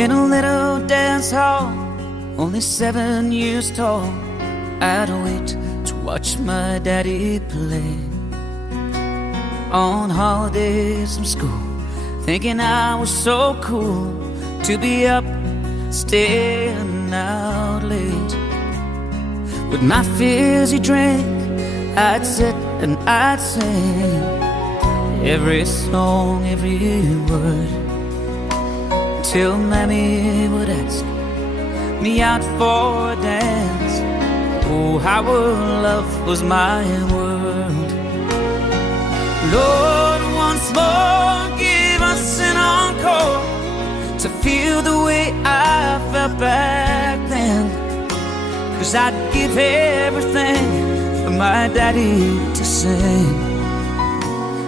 In a little dance hall, only 7 years tall, I'd wait to watch my daddy play. On holidays from school, thinking I was so cool to be up, staying out late. With my fizzy drink, I'd sit and I'd sing every song, every word, till Mammy would ask me out for a dance. Oh, how her love was my world. Lord, once more give us an encore to feel the way I felt back then. 'Cause I'd give everything for my daddy to sing,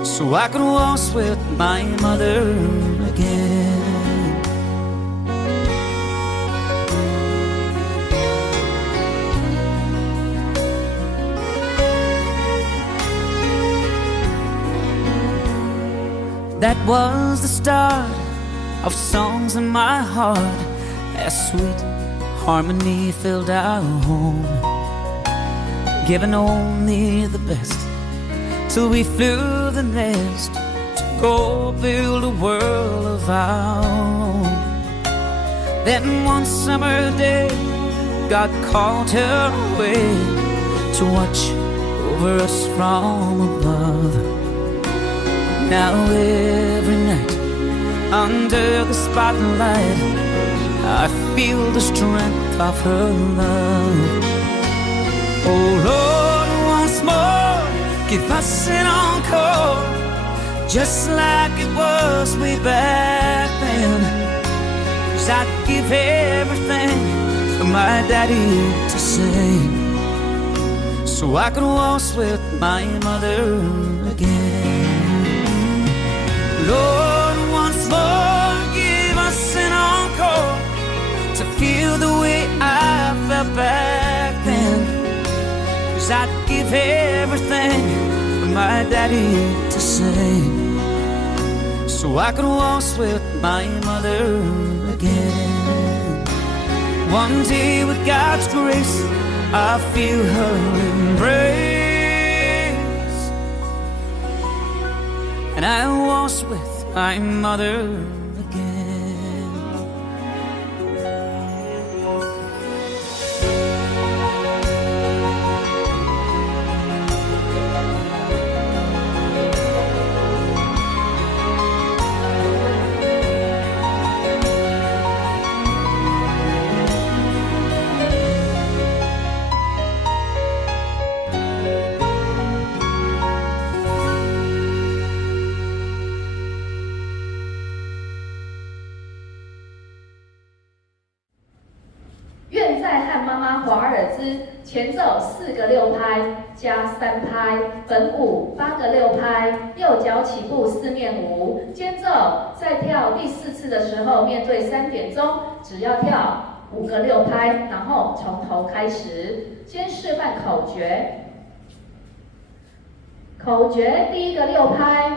so I could waltz with my mother again. That was the start of songs in my heart, as sweet harmony filled our home, giving only the best till we flew the nest to go build a world of our own. Then one summer day, God called her away to watch over us from above. Now every night, under the spotlight, I feel the strength of her love. Oh Lord, once more, give us an encore, just like it was way back then. 'Cause I'd give everything for my daddy to sing, so I could waltz with my mother again. Lord, once more, give us an encore to feel the way I felt back then. 'Cause I'd give everything for my daddy to sing, so I could waltz with my mother again. One day with God's grace, I'll feel her embrace, and I waltz with my mother again.愿再和妈妈华尔滋，前奏4个6拍加3拍，本舞8个6拍，右脚起步4面舞，间奏在跳第4次的时候，面对3点钟，只要跳5个6拍，然后从头开始。先示范口诀，口诀第1个6拍，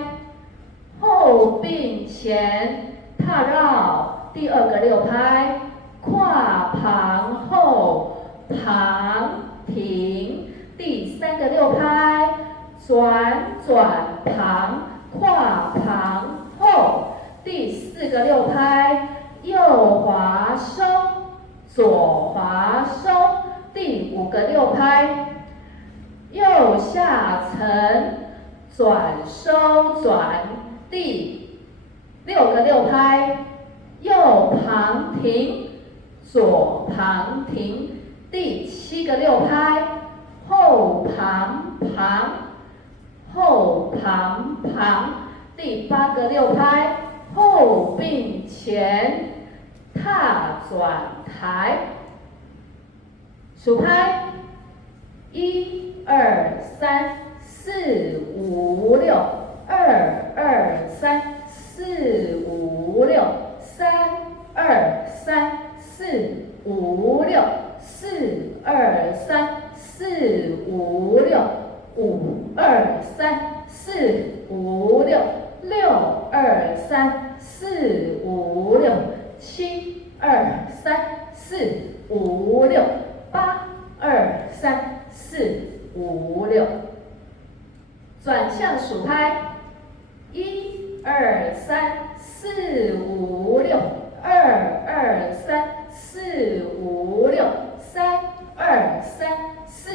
后并前踏绕；第2个6拍，跨旁后旁停；第3个6拍，转转旁跨旁后；第4个6拍，右滑收左滑收；第5个6拍，右下沉转收转；第6个6拍，右旁停左旁停；第7个6拍，后旁旁后旁旁；第8个6拍，后并前踏转抬。数拍1、2、3、4、5、6，2、2、3、4、5、6，3、2、3、4、5、6，4、2、3、4、5、6，5、2、3、4、5、6，6、2、3、4、5、6，7、二三四五六八，二三四五六。转向数拍，一二三四五六，二二三四五六，三二三四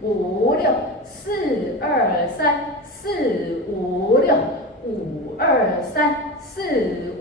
五六，四二三四五六，五二三四